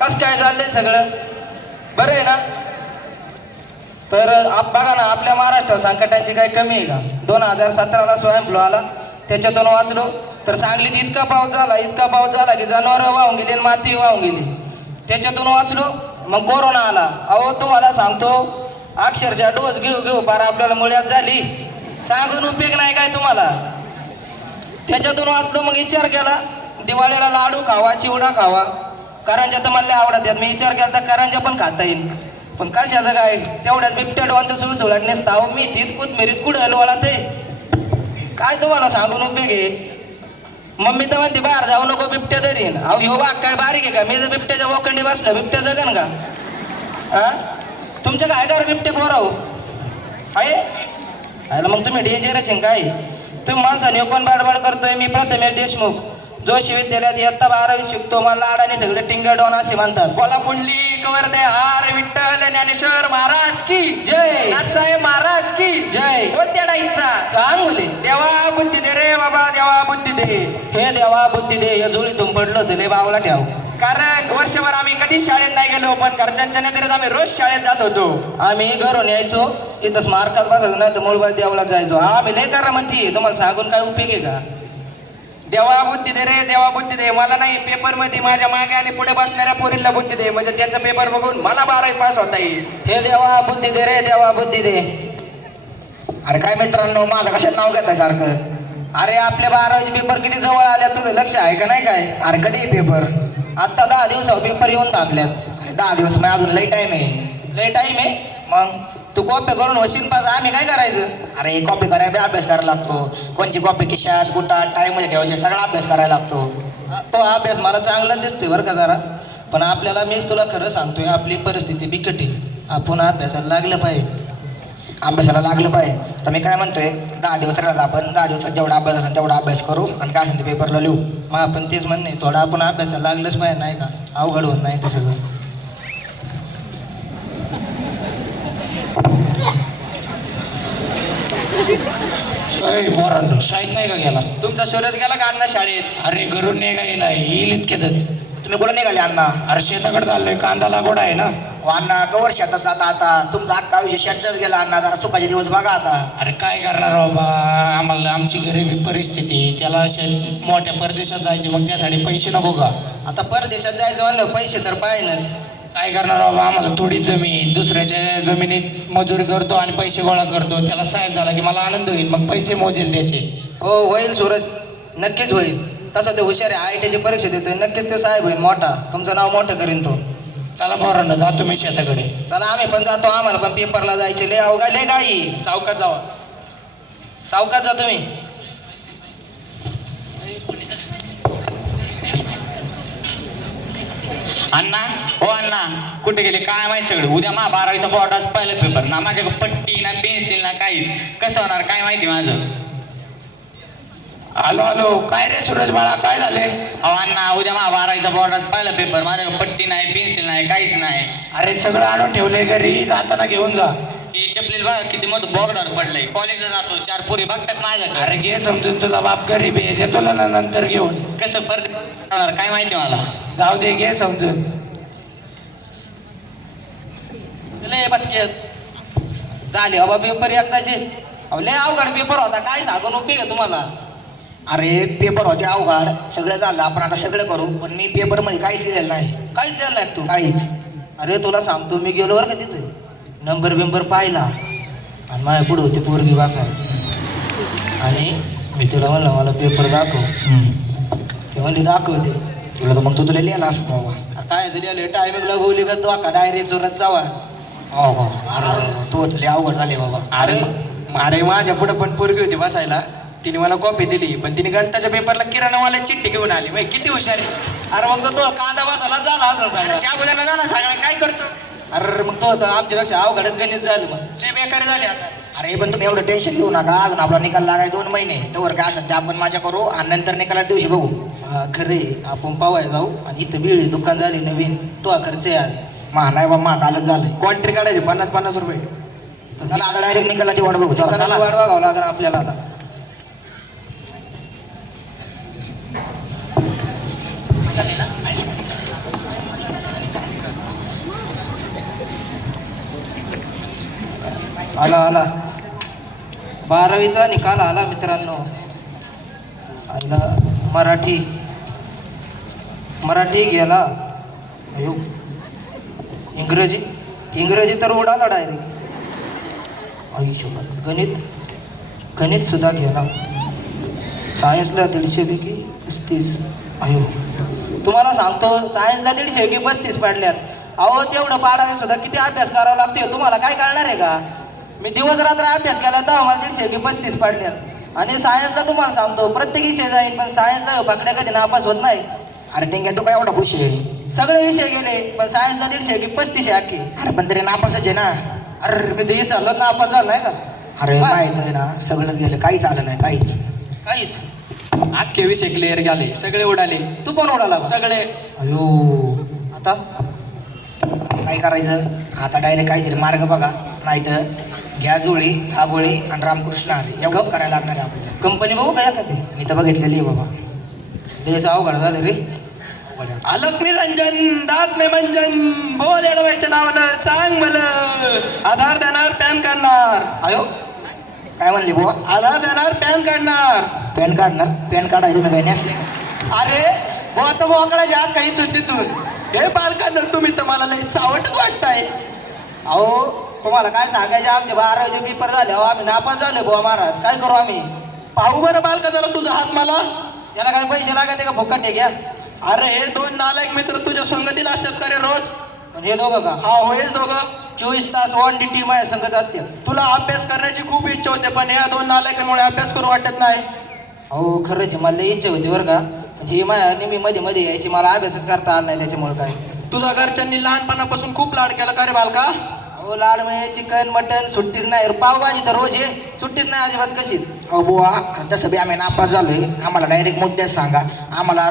कस काय चाललंय सगळं बरं आहे ना? तर बघा ना, आपल्या महाराष्ट्रात संकटांची काही कमी आहे का? 2017ला स्वाईन फ्लू आला, त्याच्यातून वाचलो. तर सांगलीत इतका पाऊस झाला की जनावरं वाहून गेली आणि माती वाहून गेली, त्याच्यातून वाचलो. मग कोरोना आला. अहो तुम्हाला सांगतो, अक्षरशः डोस घेऊ घेऊ पार आपल्याला मुळ्यात झाली, सांगून उपयोग नाही काय तुम्हाला. त्याच्यातून वाचलो. मग विचार केला, दिवाळीला लाडू खावा, चिवडा खावा, करंज्या तर मला आवडत आहेत. मी विचार केला तर करंज्या पण खाता येईल, पण कशाचं काय, तेवढ्यात बिबट्या डोन तर सुळसुळाट नसता. अहो मेथीत कोथमिरीत कुठं हलवाला ते काय तुम्हाला सांगून उपयोग आहे. मम्मी तर म्हणते बाहेर जाऊ नको, बिबट्या धरीन. अहो ह्यो बाग काय बारीक आहे का? मी जर बिबट्याच्या वोखंडी बसलं, बिबट्या जगन का? हा, तुमच्या काय कर बिबटे पोराव आहे. मग तुम्ही डेंजरच आहे काय? तुम्ही माणसाने कोण बाडबाड करतोय? मी प्रथमेश देशमुख, जोशी विद्यालयात इयत्ता 12वी शिकतो. मला अडाणी सगळे टिंगर डॉन असे म्हणतात. बोला पुंडली कवर दे हार, विठ्ठल ज्ञानेश्वर महाराज की जय, नाथसाहेब महाराज की जय. कोणत्या डाईचा चांगले? देवा बुद्धी दे रे बाबा, देवा बुद्धी दे. हे देवा बुद्धी दे, या जुळीतून पडलो होतं लय बावला ठेव. कारण वर्षभर आम्ही कधीच शाळेत नाही गेलो, पण घरच्यांच्या नजरेत आम्ही रोज शाळेत जात होतो. आम्ही घरून यायचो, इथं स्मारकात बसायचो, नाही तर मूळबाद देवळात जायचो. आम्ही लय करा म्हणती, तुम्हाला सांगून काय उपयोग आहे का? देवा बुद्धी दे रे, देवा बुद्धी दे. मला नाही, पेपर मध्ये माझ्या मागे आणि पुढे बसणाऱ्या पोरीला बुद्धी दे, म्हणजे त्यांचा पेपर बघून मला 12वी पास होता येईल. हे देवा बुद्धी दे रे, देवा बुद्धी दे. अरे काय मित्रांनो, माझं कशाला नाव घेताय सारखं? अरे आपल्या 12वीचे पेपर किती जवळ आल्या, तुझं लक्ष आहे का नाही काय? अरे कधी पेपर? आता 10 दिवसावर पेपर येऊन थांबल्यात. अरे 10 दिवस मग अजून लई टाइम आहे. लय टाइम आहे. मग तू कॉपी करून वशीन पास, आम्ही काय करायचं? अरे कॉपी करायला बी अभ्यास करायला लागतो. कोणची कॉपी खिशात गुटात टाइम मध्ये ठेवायचे, सगळा अभ्यास करायला लागतो. तो अभ्यास मला चांगला दिसतोय बरं का जरा, पण आपल्याला, मीच तुला खरं सांगतोय, आपली परिस्थिती बिकट आहे. आपण अभ्यासाला लागलं पाहिजे. अभ्यासाला लागलं पाहिजे. तर मी काय म्हणतोय, 10 दिवस राहिला, आपण 10 दिवसात जेवढा अभ्यास असेल तेवढा अभ्यास करू आणि काय असेल ते पेपरला लिहू. मग आपण तेच म्हणणे, थोडा आपण अभ्यासाला लागलंच पाहिजे नाही का? अवघड होत नाही ते सगळं. पोरांनो, शाळेत नाही का गेला? तुमचा सूरज गेला का अण्णा शाळेत? अरे घरून नाही का येणार, येईल इतक्यातच. तुम्ही कुठं निघाले अण्णा? अरे शेताकडे चाललोय, कांदा लागवड आहे ना. हो अण्णा, कवर शेतात जाता आता? तुमचा अख्खा आयुष्य शेतात गेला अण्णा. जरा सुखाचे दिवस बघा आता. अरे काय करणार बाबा, आम्हाला आमची गरिबी परिस्थिती, त्याला मोठ्या परदेशात जायचे, मग त्यासाठी पैसे नको का? आता परदेशात जायचं म्हणलं पैसे तर पाहिजेच. काय करणार बाबा, आम्हाला थोडी जमीन, दुसऱ्याच्या जमिनीत मजुरी करतो आणि पैसे गोळा करतो. त्याला साहेब झाला की मला आनंद होईल, मग पैसे मोजेल त्याचे. हो होईल सूरज, नक्कीच होईल. तसं ते हुशार आहे, IITची परीक्षा देतोय, नक्कीच तो साहेब होईल मोठा, तुमचं नाव मोठं करीन तो. चला पोरांनो, जातो मी शेताकडे. चला आम्ही पण जातो, आम्हाला पण पेपरला जायचे. लय अवघड लय गाई, सावकात जावा, सावकात जा तुम्ही. अण्णा, हो अण्णा, कुठे गेले काय माहिती सगळं? उद्या 12वीचा बोर्डाचा पहिला पेपर ना, माझ्याकडे पट्टी ना पेन्सिल ना काहीच. कसं होणार काय माहिती माझं? आलो आलो. काय रे सूरज बाळा, काय झाले? अहो अण्णा, उद्या 12वीचा बोर्डाचा पहिला पेपर, माझ्याकडे पट्टी नाही, पेन्सिल नाही, काहीच नाही. अरे सगळं आणून ठेवलंय घरी, जाताना घेऊन जा. हे चपलील बघा किती मोठं बॉगदार पडलंय. कॉलेजला जातो, 4 पोरी बघतात माझ्याकडे. अरे घे समजून, तुझा बाप गरीब आहे, देतो ना नंतर घेऊन. कसं परत होणार काय माहिती मला? जाऊ दे, घे समजून. लय पटकेत झाले बाबा पेपर एकदाचे. अहो लय अवघड पेपर होता, काय सांगून उपयोग आहे तुम्हाला? अरे पेपर होते अवघड, सगळं झालं, आपण आता सगळं करू, पण मी पेपर मध्ये काहीच लिहिलेलं नाही. काहीच लिहिलं नाही तू? काहीच. अरे तुला सांगतो, मी गेलो बरं का तिथे, नंबर बिंबर पाहिला आणि माझ्या पुढे होती पोरगी बसाय, आणि मी तिला म्हणलं मला पेपर दाखव. ते म्हणली दाखवते. तुला तर मग तुला लिहिला असं बाबा. काय झाले टायमिंगला बोलली का तो का डायरेक्ट जोरात जावा. हो हो. अरे तू तुला अवघड झाले बाबा. अरे अरे माझ्या पुढे पण पोरगी होती बसायला, तिने मला कॉपी दिली, पण तिने गणिताच्या पेपरला किराणावाल्या चिठ्ठी घेऊन आली. मग किती हुशार आहे. अरे मग तो कांदा बसायला झाला असं सांगा. शाबुदाना झाला सगळं, काय करतो? अरे मग तो आमच्यापेक्षा अवघडच गणित झालं मग. ते बेकार झाले आता. अरे पण तुम्ही एवढं टेन्शन घेऊ नका, अजून आपला निकाल लागाय 2 महिने, तोवर काय असेल ते आपण माझ्या करू आणि नंतर निकालाच्या दिवशी बघू. खरे आपण पावाय जाऊ, आणि इथं बिळी दुकान झाली नवीन, तो खर्च आहे. मा नाही बा, मा कालच झालंय. क्वांट्री काढायची 50-50 रुपये. चला आता डायरेक्ट निकालाची वाट बघू. चला वाट बघावं लागेल आपल्याला आता. आला 12वीचा निकाल आला मित्रांनो. आईला मराठी गेला. अयो इंग्रजी तर उडाला डायरेक्ट. आयुष्यभर गणित सुद्धा गेला. सायन्सला 150पैकी 35. अयो तुम्हाला सांगतो सायन्सला 150पैकी 35 पाडल्यात. अहो तेवढं पाडावे सुद्धा किती अभ्यास करावा लागतो तुम्हाला काय कळणार आहे का? मी दिवस रात्र अभ्यास केला तर मला 150पैकी 35 पाडल्यात. आणि सायन्सला तुम्हाला सांगतो प्रत्येक विषय जाईल पण सायन्सला पकड्या कधी नापास होत नाही. अरे टेंग्या तू काय एवढा खुश आहे? सगळे विषय गेले पण सायन्सला 150पैकी 35 आहे अख्खी. अरे पण तरी नापासच आहे ना. अरे मी ते विसरलं नापास झालं नाही का? अरे माहित आहे ना सगळंच गेलं, काहीच आलं नाही काहीच. अख्खे विषय क्लिअर गेले, सगळे उडाले. तू पण उडाला का? सगळे. अयो आता काय करायचं आता? डायरेक्ट काहीतरी मार्ग बघा, नाही तर घ्या जुळी गोळी आणि रामकृष्ण हरी एवढंच करायला लागणार आहे आपल्याला. कंपनी बघू काय एखादी? मी तर बघितलेली आहे बाबा. लयच अवघड झालं रे. आलोक निरंजन दात में मंजन बोल एडवायच्या नावानं सांग मला. आधार देणार पॅन काढणार. अयो काय म्हणले बुवा? आधार देणार पॅन काढणार. पॅन कार्ड ना? पॅन कार्ड आहे तुम्ही काही नसले? अरे बुवा तर मोकळा जा काही तिथून. हे बालकांना तुम्ही तर मला लई चावटच वाटताय. अहो तुम्हाला काय सांगायचे आमचे 12वीचे पेपर झाले. अहो आम्ही नापास झालो बुवा महाराज. काय करू आम्ही? पाहू बरं बालका जरा तुझा हात मला. त्याला काही पैसे लागते का फुकट आहे घ्या. अरे हे 2 नालायक मित्र तुझ्या संगतीला असतात का रे रोज? पण हे दोघं का? हा होयच दोघं. 24 तास ऑन ड्युटी माझ्या संगत असते. तुला अभ्यास करण्याची खूप इच्छा होते पण या 2 नालायकांमुळे अभ्यास करू वाटत नाही. अहो खरंच आहे, मला लई इच्छा होती बरं का. ही माझ्या नेहमी मध्ये यायची, मला अभ्यासच करता आला नाही त्याच्यामुळे. काय तुझ्या घरच्यांनी लहानपणापासून खूप लाड केला का रे बालका? अहो लाड म्हणजे चिकन मटन सुट्टीच नाही. पावभाजी तर रोज आहे, सुट्टीच नाही अजिबात कशीच. अहो बुवा तसं बी आम्ही नापास झालोय, आम्हाला डायरेक्ट मुद्द्याच सांगा. आम्हाला